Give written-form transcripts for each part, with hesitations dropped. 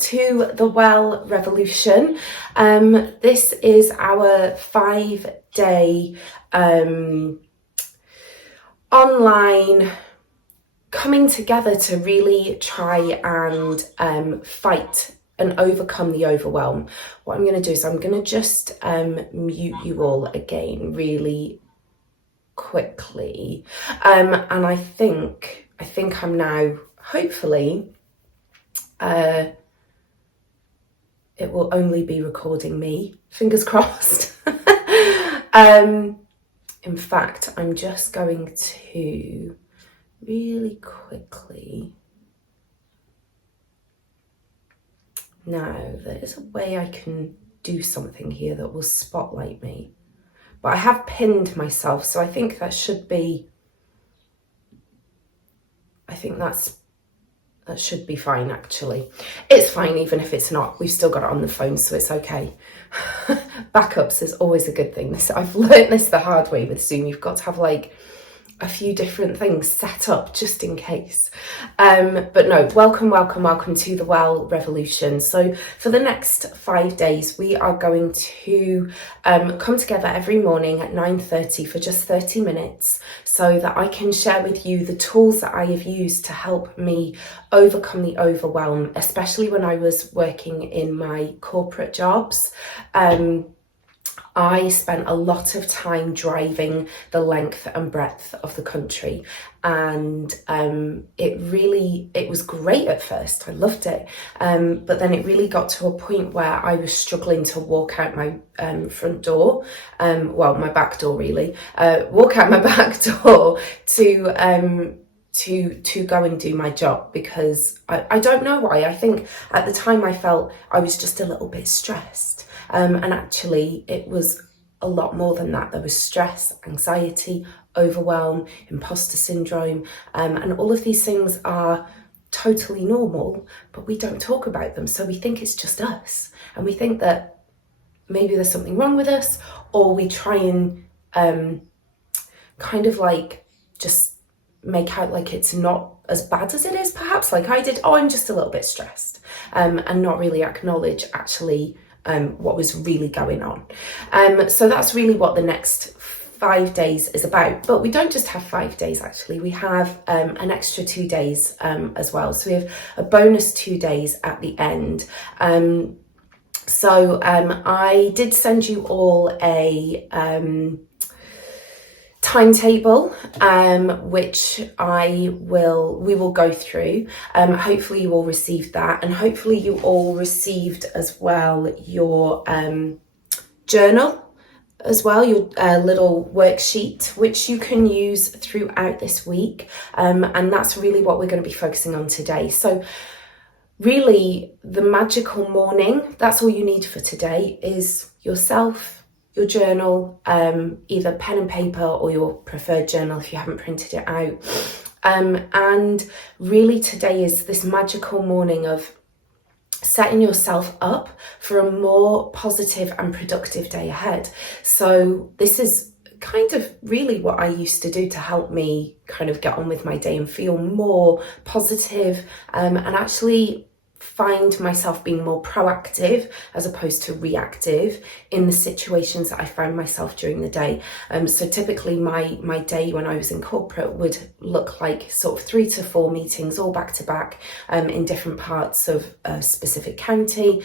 to the Well Revolution. This is our 5-day online coming together to really try and fight and overcome the overwhelm. What I'm going to do is I'm going to just mute you all again really quickly, and I think I'm now, hopefully it will only be recording me, fingers crossed. In fact, I'm just going to really quickly, now there is a way I can do something here that will spotlight me, but I have pinned myself, so I think that should be, that should be fine. Actually, it's fine even if it's not. We've still got it on the phone, so it's okay. Backups is always a good thing. I've learned this the hard way with Zoom. You've got to have like a few different things set up just in case. But no, welcome to the Well Revolution. So for the next 5 days, we are going to come together every morning at 9:30 for just 30 minutes so that I can share with you the tools that I have used to help me overcome the overwhelm, especially when I was working in my corporate jobs. I spent a lot of time driving the length and breadth of the country, and it was great at first. I loved it, but then it really got to a point where I was struggling to walk out my front door, my back door really, walk out my back door to go and do my job, because I don't know why. I think at the time I felt I was just a little bit stressed. And actually it was a lot more than that. There was stress, anxiety, overwhelm, imposter syndrome, and all of these things are totally normal, but we don't talk about them. So we think it's just us, and we think that maybe there's something wrong with us, or we try and kind of like just make out like it's not as bad as it is, perhaps, like I did. Oh, I'm just a little bit stressed, and not really acknowledge actually what was really going on. So that's really what the next 5 days is about. But we don't just have 5 days, actually. We have an extra 2 days as well. So we have a bonus 2 days at the end. So I did send you all a timetable, which we will go through. Hopefully you all received that, and hopefully you all received as well your journal as well, your little worksheet, which you can use throughout this week, and that's really what we're going to be focusing on today. So really, the magical morning, that's all you need for today, is yourself, your journal, either pen and paper or your preferred journal if you haven't printed it out. And really today is this magical morning of setting yourself up for a more positive and productive day ahead. So this is kind of really what I used to do to help me kind of get on with my day and feel more positive, and actually find myself being more proactive as opposed to reactive in the situations that I found myself during the day. So typically my day when I was in corporate would look like sort of 3 to 4 meetings all back to back, in different parts of a specific county.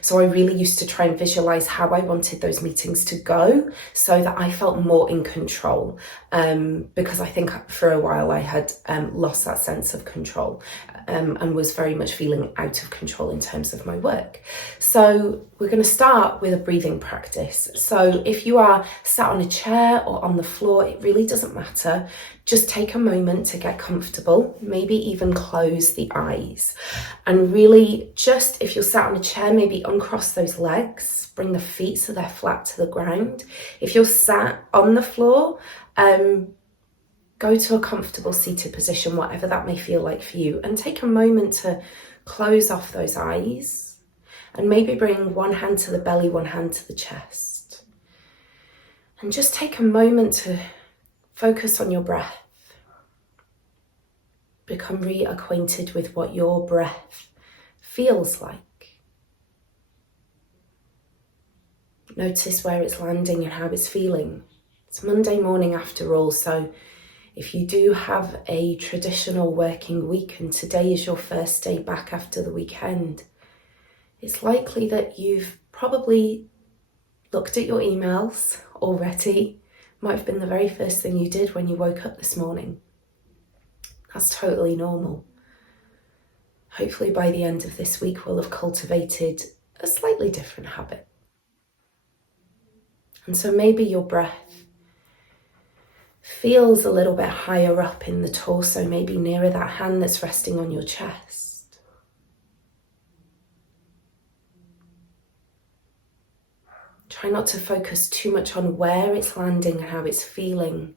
So I really used to try and visualize how I wanted those meetings to go so that I felt more in control, because I think for a while I had lost that sense of control, and was very much feeling out of control in terms of my work. So we're going to start with a breathing practice. So if you are sat on a chair or on the floor, it really doesn't matter. Just take a moment to get comfortable, maybe even close the eyes. And really just, if you're sat on a chair, maybe uncross those legs, bring the feet so they're flat to the ground. If you're sat on the floor, go to a comfortable seated position, whatever that may feel like for you, and take a moment to close off those eyes, and maybe bring one hand to the belly, one hand to the chest, and just take a moment to focus on your breath. become reacquainted with what your breath feels like. Notice where it's landing and how it's feeling. It's Monday morning after all, so if you do have a traditional working week and today is your first day back after the weekend, it's likely that you've probably looked at your emails already. Might have been the very first thing you did when you woke up this morning. That's totally normal. Hopefully by the end of this week we'll have cultivated a slightly different habit. And so maybe your breath feels a little bit higher up in the torso, maybe nearer that hand that's resting on your chest. Try not to focus too much on where it's landing and how it's feeling.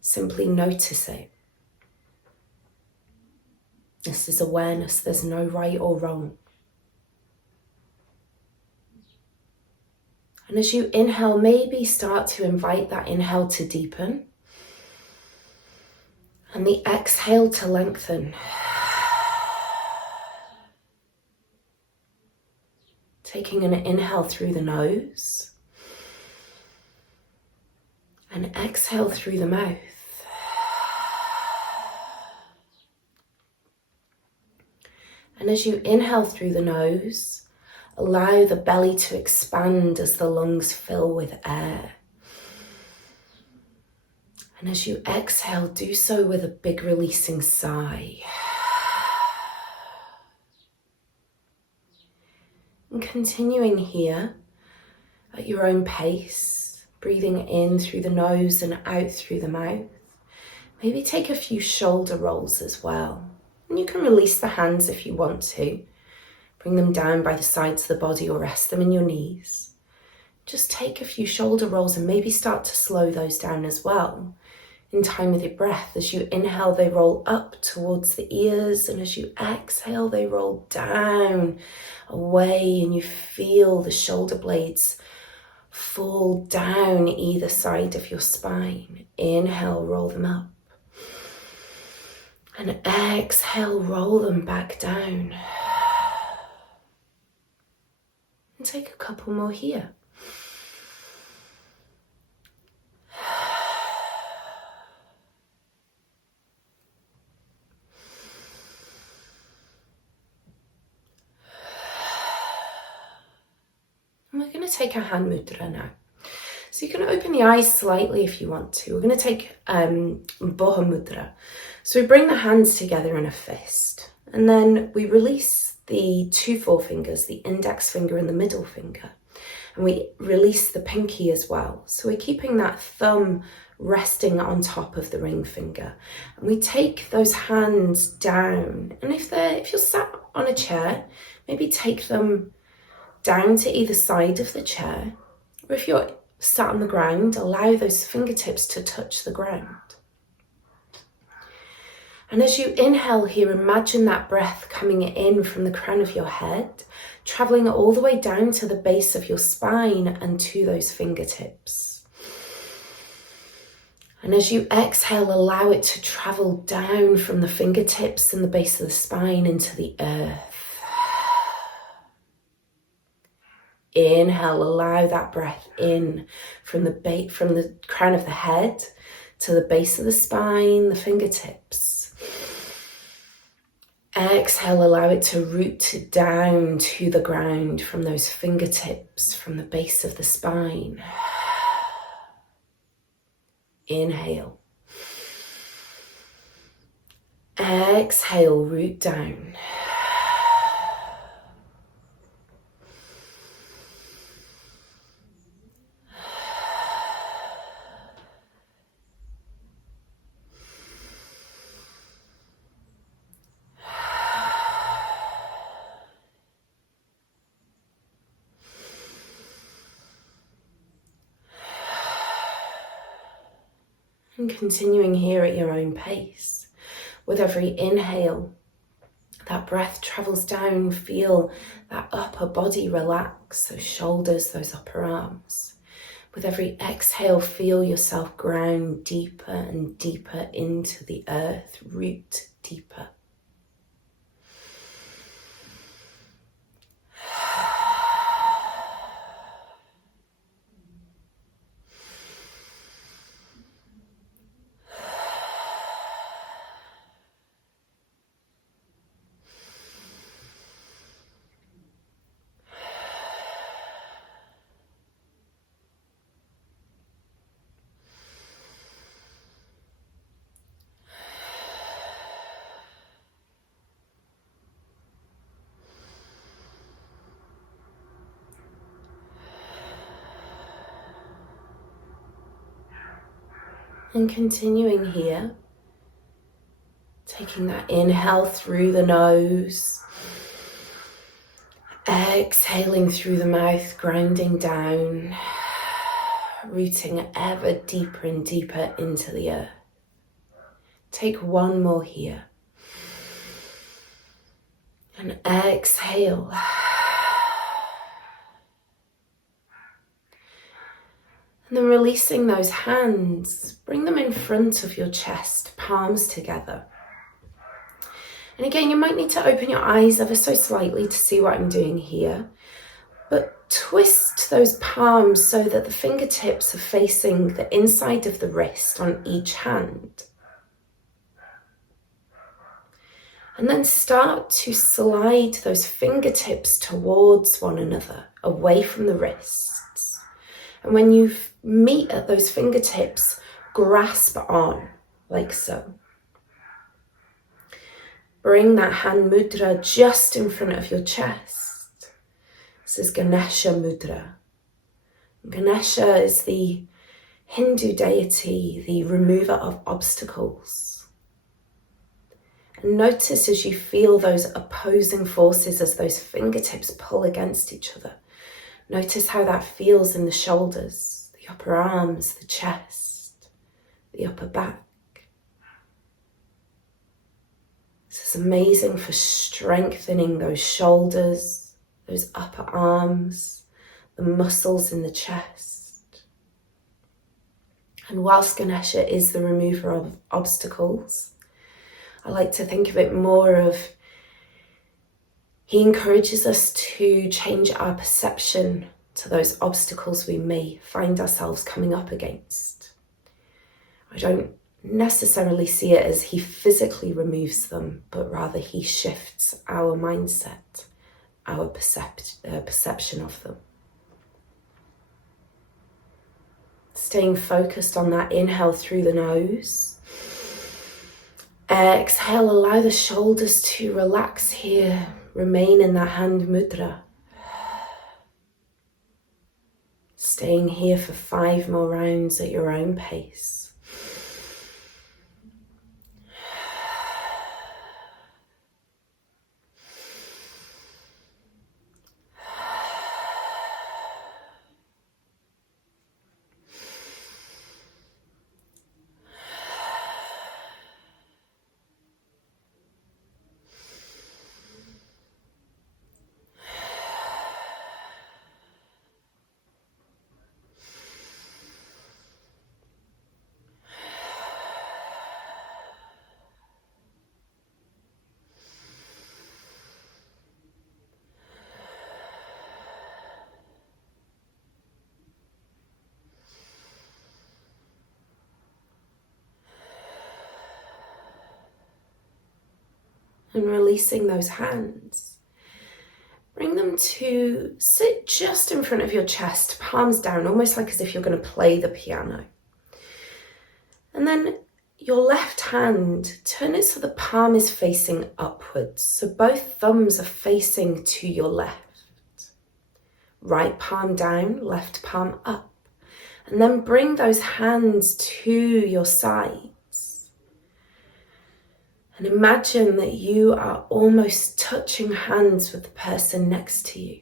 Simply notice it. This is awareness. There's no right or wrong. And as you inhale, maybe start to invite that inhale to deepen and the exhale to lengthen. Taking an inhale through the nose and exhale through the mouth. And as you inhale through the nose, allow the belly to expand as the lungs fill with air. And as you exhale, do so with a big releasing sigh. And continuing here at your own pace, breathing in through the nose and out through the mouth. Maybe take a few shoulder rolls as well. And you can release the hands if you want to. Bring them down by the sides of the body or rest them in your knees. Just take a few shoulder rolls and maybe start to slow those down as well. In time with your breath, as you inhale, they roll up towards the ears, and as you exhale, they roll down, away, and you feel the shoulder blades fall down either side of your spine. Inhale, roll them up. And exhale, roll them back down. And take a couple more here. And we're going to take a hand mudra now. So you can open the eyes slightly if you want to. We're going to take Boha Mudra. So we bring the hands together in a fist. And then we release the two forefingers, the index finger and the middle finger. And we release the pinky as well. So we're keeping that thumb resting on top of the ring finger. And we take those hands down. And if you're sat on a chair, maybe take them down to either side of the chair. Or if you're sat on the ground, allow those fingertips to touch the ground. And as you inhale here, imagine that breath coming in from the crown of your head, traveling all the way down to the base of your spine and to those fingertips. And as you exhale, allow it to travel down from the fingertips and the base of the spine into the earth. Inhale, allow that breath in from the crown of the head to the base of the spine, the fingertips. Exhale, allow it to root down to the ground from those fingertips, from the base of the spine. Inhale. Exhale, root down. And continuing here at your own pace. With every inhale, that breath travels down, feel that upper body relax, those shoulders, those upper arms. With every exhale, feel yourself ground deeper and deeper into the earth, root deeper. And continuing here, taking that inhale through the nose, exhaling through the mouth, grounding down, rooting ever deeper and deeper into the earth. Take one more here. And exhale. And then releasing those hands, bring them in front of your chest, palms together. And again, you might need to open your eyes ever so slightly to see what I'm doing here. But twist those palms so that the fingertips are facing the inside of the wrist on each hand. And then start to slide those fingertips towards one another, away from the wrists. And when you meet at those fingertips, grasp on, like so. Bring that hand mudra just in front of your chest. This is Ganesha mudra. Ganesha is the Hindu deity, the remover of obstacles. And notice as you feel those opposing forces, as those fingertips pull against each other. Notice how that feels in the shoulders, the upper arms, the chest, the upper back. This is amazing for strengthening those shoulders, those upper arms, the muscles in the chest. And whilst Ganesha is the remover of obstacles, I like to think of it more of he encourages us to change our perception to those obstacles we may find ourselves coming up against. I don't necessarily see it as he physically removes them, but rather he shifts our mindset, our perception of them. Staying focused on that inhale through the nose. Exhale, allow the shoulders to relax here. Remain in that hand mudra. Staying here for 5 more rounds at your own pace. And releasing those hands. Bring them to sit just in front of your chest, palms down, almost like as if you're going to play the piano. And then your left hand, turn it so the palm is facing upwards. So both thumbs are facing to your left. Right palm down, left palm up. And then bring those hands to your side. And imagine that you are almost touching hands with the person next to you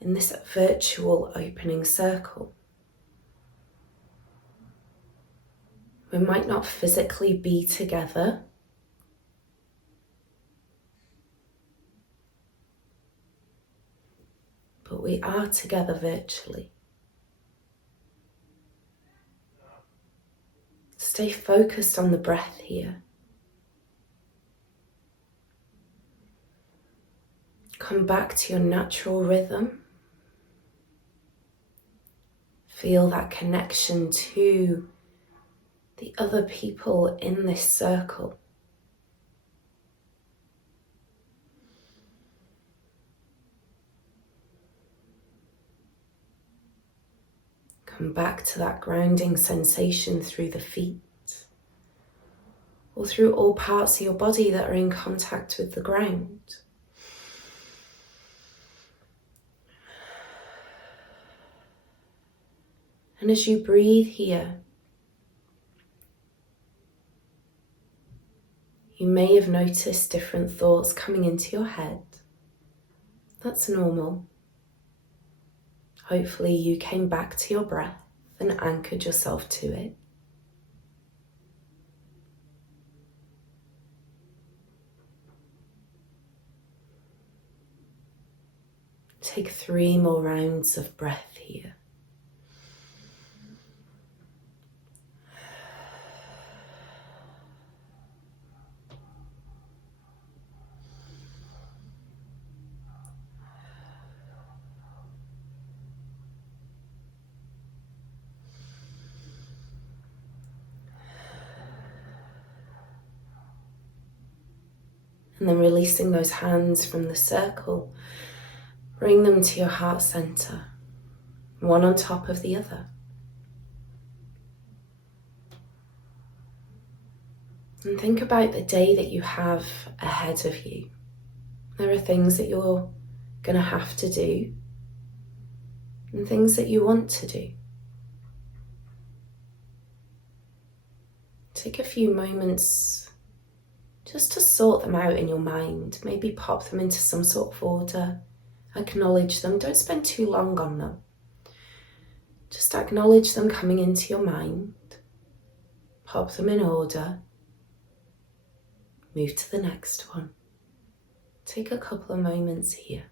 in this virtual opening circle. We might not physically be together, but we are together virtually. Stay focused on the breath here. Come back to your natural rhythm. Feel that connection to the other people in this circle. Come back to that grounding sensation through the feet or through all parts of your body that are in contact with the ground. And as you breathe here, you may have noticed different thoughts coming into your head. That's normal. Hopefully you came back to your breath and anchored yourself to it. Take 3 more rounds of breath here. And then releasing those hands from the circle, bring them to your heart center, one on top of the other. And think about the day that you have ahead of you. There are things that you're going to have to do and things that you want to do. Take a few moments just to sort them out in your mind. Maybe pop them into some sort of order. Acknowledge them. Don't spend too long on them. Just acknowledge them coming into your mind. Pop them in order. Move to the next one. Take a couple of moments here.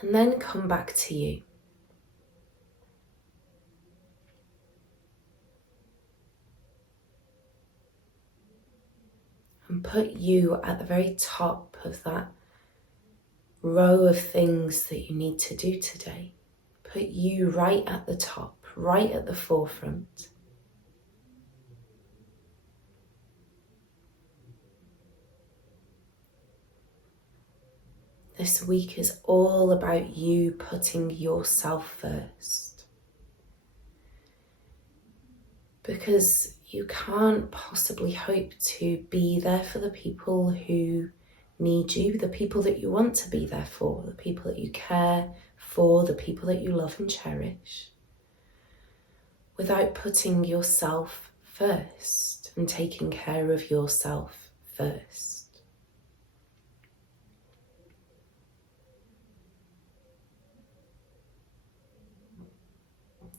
And then come back to you. And put you at the very top of that row of things that you need to do today. Put you right at the top, right at the forefront. This week is all about you putting yourself first. Because you can't possibly hope to be there for the people who need you, the people that you want to be there for, the people that you care for, the people that you love and cherish, without putting yourself first and taking care of yourself first.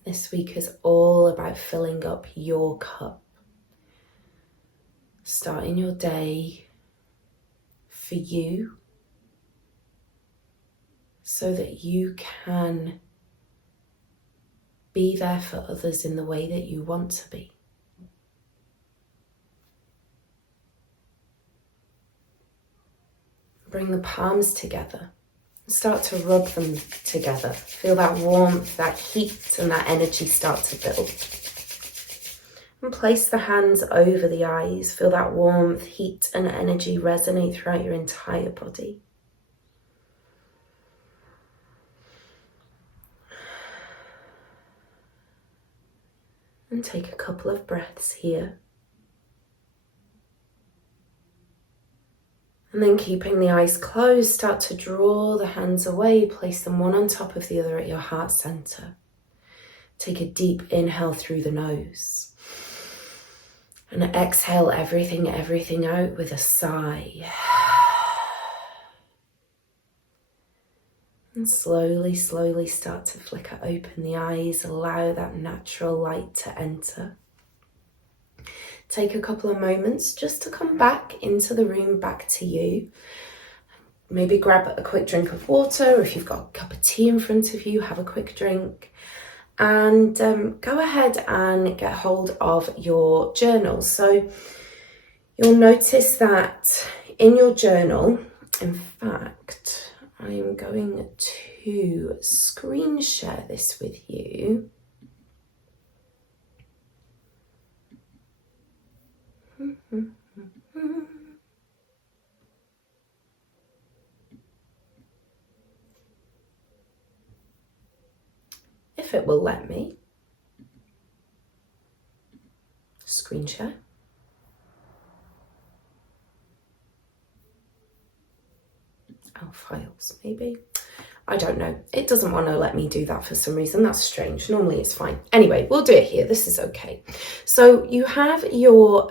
This week is all about filling up your cup. Starting your day for you so that you can be there for others in the way that you want to be. Bring the palms together. Start to rub them together. Feel that warmth, that heat, and that energy start to build. And place the hands over the eyes. Feel that warmth, heat, and energy resonate throughout your entire body. And take a couple of breaths here. And then keeping the eyes closed, start to draw the hands away, place them one on top of the other at your heart center. Take a deep inhale through the nose. And exhale everything out with a sigh. And slowly start to flicker open the eyes, allow that natural light to enter. Take a couple of moments just to come back into the room, back to you. Maybe grab a quick drink of water, or if you've got a cup of tea in front of you, have a quick drink. And go ahead and get hold of your journal. So you'll notice that in your journal, in fact, I'm going to screen share this with you. If it will let me. Screen share. Oh, files, maybe. I don't know. It doesn't want to let me do that for some reason. That's strange. Normally it's fine. Anyway, we'll do it here. This is okay. So you have your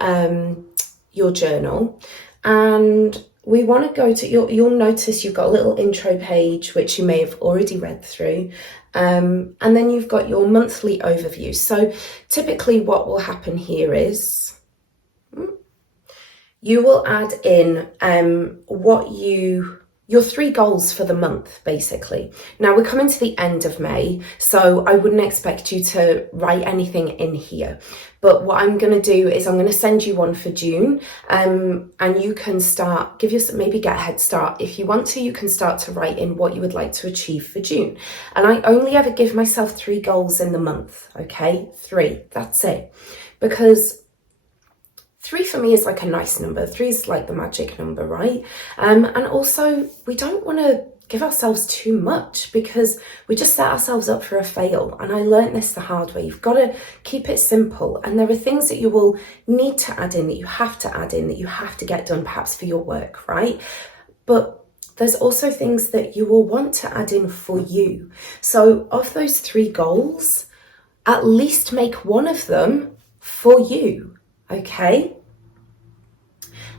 journal, and we want to go to you'll notice you've got a little intro page, which you may have already read through. And then you've got your monthly overview. So typically what will happen here is you will add in your 3 goals for the month, basically. Now we're coming to the end of May, so I wouldn't expect you to write anything in here. But what I'm going to do is I'm going to send you one for June, and you can start, maybe get a head start. If you want to, you can start to write in what you would like to achieve for June. And I only ever give myself 3 goals in the month, okay? 3, that's it. Because 3 for me is like a nice number. 3 is like the magic number, right? And also we don't want to give ourselves too much because we just set ourselves up for a fail. And I learned this the hard way. You've got to keep it simple. And there are things that you will need to add in, that you have to add in, that you have to get done perhaps for your work, right? But there's also things that you will want to add in for you. So of those 3 goals, at least make one of them for you, okay?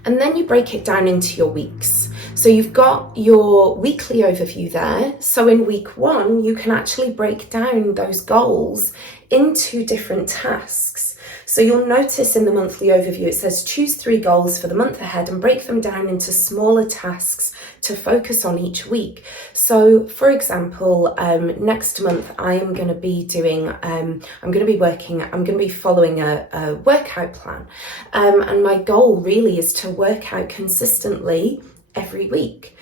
And then you break it down into your weeks. So you've got your weekly overview there. So in week 1, you can actually break down those goals into different tasks. So you'll notice in the monthly overview, it says choose 3 goals for the month ahead and break them down into smaller tasks to focus on each week. So for example, next month I am going to be doing, I'm going to be following a workout plan. And my goal really is to work out consistently every week.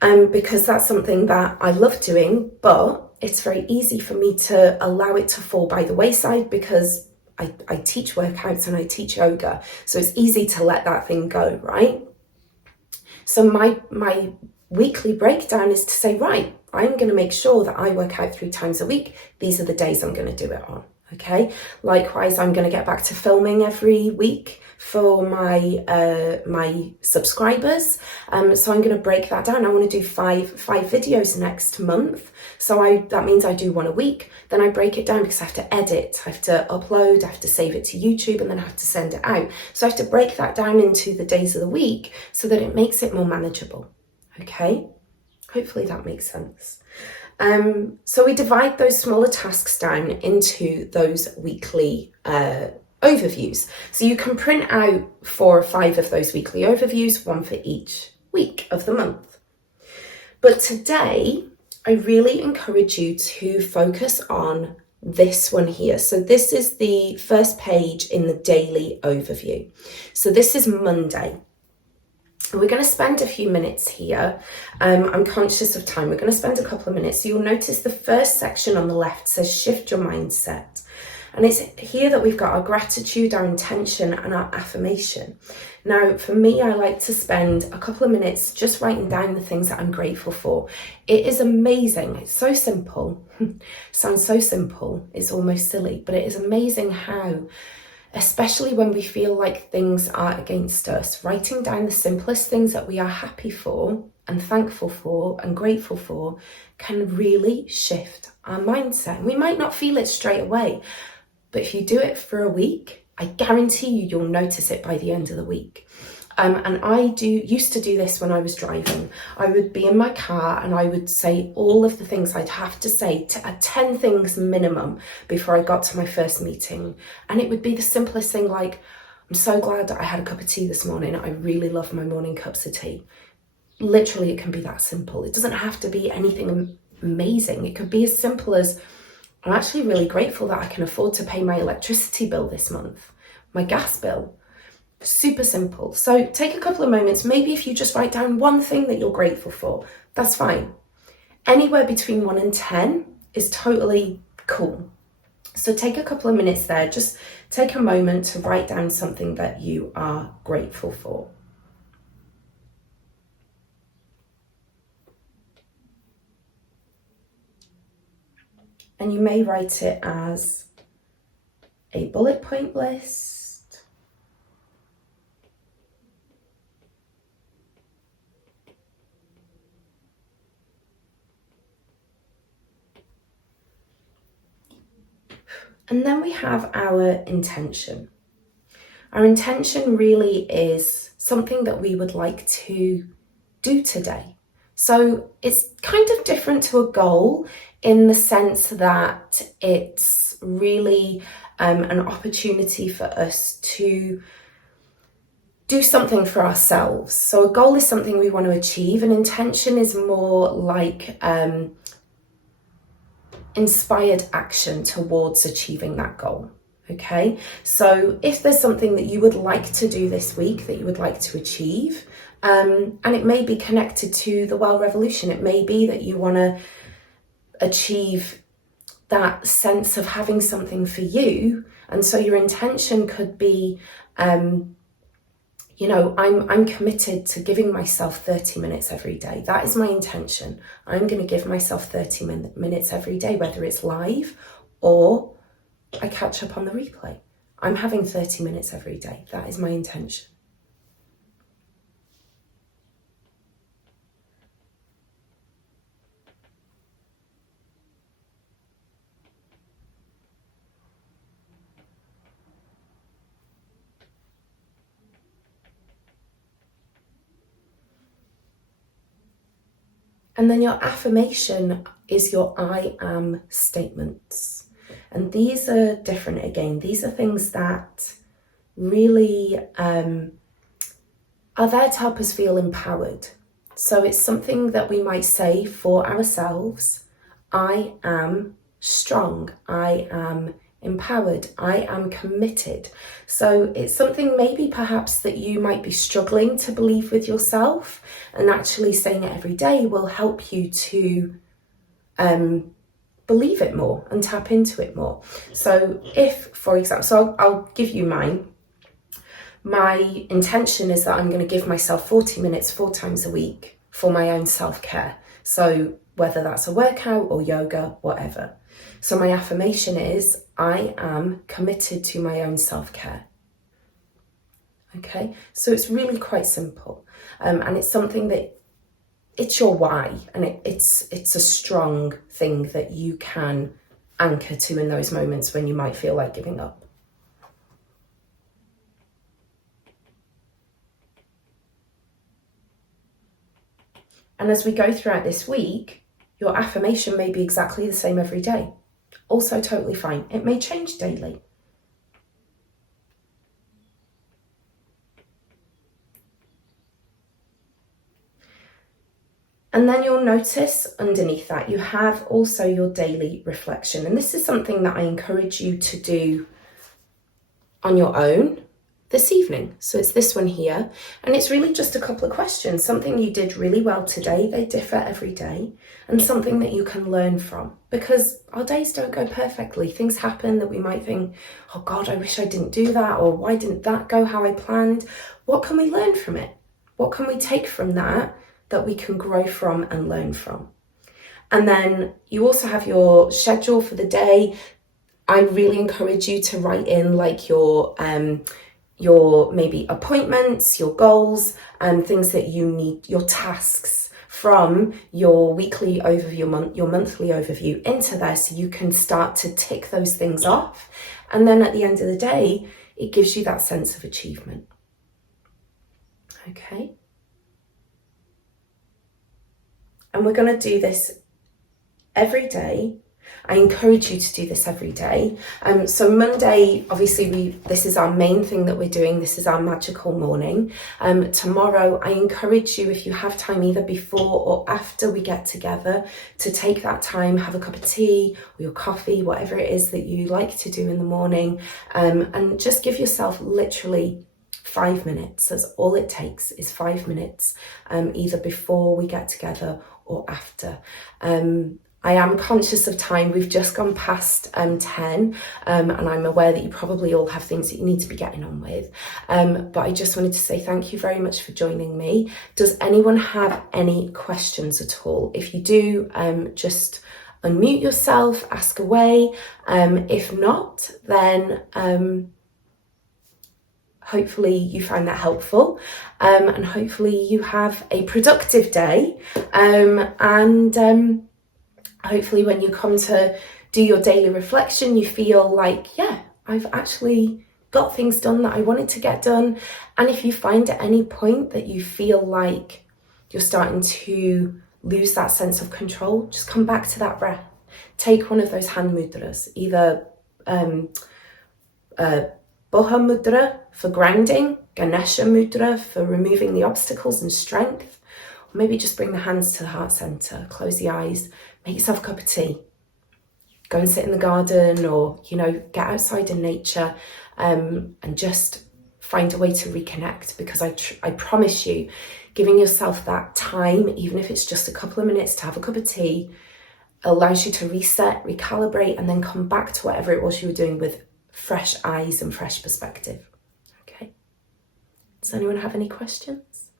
Because that's something that I love doing, but it's very easy for me to allow it to fall by the wayside because I teach workouts and I teach yoga. So it's easy to let that thing go, right? So my weekly breakdown is to say, right, I'm going to make sure that I work out 3 times a week. These are the days I'm going to do it on. Okay. Likewise, I'm going to get back to filming every week for my subscribers. So I'm going to break that down. I want to do five videos next month. So that means I do one a week. Then I break it down because I have to edit, I have to upload, I have to save it to YouTube, and then I have to send it out. So I have to break that down into the days of the week so that it makes it more manageable. Okay. Hopefully that makes sense. So we divide those smaller tasks down into those weekly overviews. So you can print out 4 or 5 of those weekly overviews, 1 for each week of the month. But today, I really encourage you to focus on this one here. So this is the first page in the daily overview. So this is Monday. We're going to spend a few minutes here. I'm conscious of time. We're going to spend a couple of minutes. So you'll notice the first section on the left says shift your mindset. And it's here that we've got our gratitude, our intention, and our affirmation. Now, for me, I like to spend a couple of minutes just writing down the things that I'm grateful for. It is amazing. It's so simple. Sounds so simple. It's almost silly, but it is amazing how, especially when we feel like things are against us, writing down the simplest things that we are happy for and thankful for and grateful for can really shift our mindset. We might not feel it straight away, but if you do it for a week, I guarantee you'll notice it by the end of the week. And I used to do this when I was driving. I would be in my car and I would say all of the things I'd have to say, 10 things minimum before I got to my first meeting. And it would be the simplest thing like, I'm so glad that I had a cup of tea this morning. I really love my morning cups of tea. Literally, it can be that simple. It doesn't have to be anything amazing. It could be as simple as, I'm actually really grateful that I can afford to pay my electricity bill this month, my gas bill. Super simple. So take a couple of moments. Maybe if you just write down one thing that you're grateful for, that's fine. Anywhere between 1 and 10 is totally cool. So take a couple of minutes there. Just take a moment to write down something that you are grateful for. And you may write it as a bullet point list, and then we have our intention. Our intention really is something that we would like to do today. So it's kind of different to a goal in the sense that it's really an opportunity for us to do something for ourselves. So a goal is something we want to achieve. An intention is more like inspired action towards achieving that goal. Okay, so if there's something that you would like to do this week, that you would like to achieve, and it may be connected to the Well Revolution, it may be that you want to achieve that sense of having something for you, and so your intention could be, you know, I'm committed to giving myself 30 minutes every day. That is my intention. I'm going to give myself 30 minutes every day, whether it's live or I catch up on the replay. I'm having 30 minutes every day. That is my intention. And then your affirmation is your I am statements. And these are different again. These are things that really are there to help us feel empowered. So it's something that we might say for ourselves. I am strong. I am empowered. I am committed. So it's something maybe perhaps that you might be struggling to believe with yourself, and actually saying it every day will help you to believe it more and tap into it more. So if, for example, so I'll give you mine. My intention is that I'm going to give myself 40 minutes 4 times a week for my own self-care. So whether that's a workout or yoga, whatever. So my affirmation is, I am committed to my own self-care. Okay, so it's really quite simple. And it's something that, it's your why, and it's a strong thing that you can anchor to in those moments when you might feel like giving up. And as we go throughout this week, your affirmation may be exactly the same every day. Also totally fine. It may change daily. And then you'll notice underneath that you have also your daily reflection. And this is something that I encourage you to do on your own this evening. So it's this one here. And it's really just a couple of questions. Something you did really well today. They differ every day. And something that you can learn from. Because our days don't go perfectly. Things happen that we might think, oh God, I wish I didn't do that. Or why didn't that go how I planned? What can we learn from it? What can we take from that we can grow from and learn from? And then you also have your schedule for the day. I really encourage you to write in like your maybe appointments, your goals, and things that you need, your tasks from your weekly overview, your monthly overview into there, so you can start to tick those things off. And then at the end of the day, it gives you that sense of achievement. Okay. And we're going to do this every day I encourage you to do this every day. So Monday, obviously, this is our main thing that we're doing. This is our magical morning. Tomorrow, I encourage you, if you have time, either before or after we get together, to take that time, have a cup of tea or your coffee, whatever it is that you like to do in the morning, and just give yourself literally 5 minutes. That's all it takes, is 5 minutes, either before we get together or after. I am conscious of time. We've just gone past 10, and I'm aware that you probably all have things that you need to be getting on with. But I just wanted to say thank you very much for joining me. Does anyone have any questions at all? If you do, just unmute yourself, ask away. If not, then hopefully you find that helpful, and hopefully you have a productive day, and hopefully when you come to do your daily reflection, you feel like, yeah, I've actually got things done that I wanted to get done. And if you find at any point that you feel like you're starting to lose that sense of control, just come back to that breath. Take one of those hand mudras, either Boha mudra for grounding, Ganesha mudra for removing the obstacles and strength, or maybe just bring the hands to the heart center, close the eyes, make yourself a cup of tea, go and sit in the garden, or, get outside in nature, and just find a way to reconnect, because I promise you, giving yourself that time, even if it's just a couple of minutes to have a cup of tea, allows you to reset, recalibrate, and then come back to whatever it was you were doing with fresh eyes and fresh perspective. Okay. Does anyone have any questions?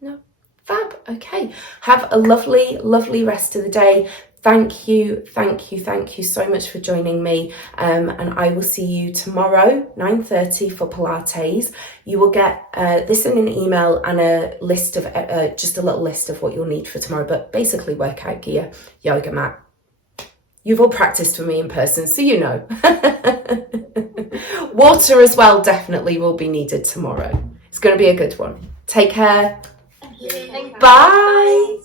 No? Fab. Okay. Have a lovely, lovely rest of the day. Thank you so much for joining me. And I will see you tomorrow, 9:30 for Pilates. You will get this in an email and a list of, just a little list of what you'll need for tomorrow, but basically workout gear, yoga mat. You've all practiced with me in person, so you know. Water as well definitely will be needed tomorrow. It's going to be a good one. Take care. Thank you. Bye.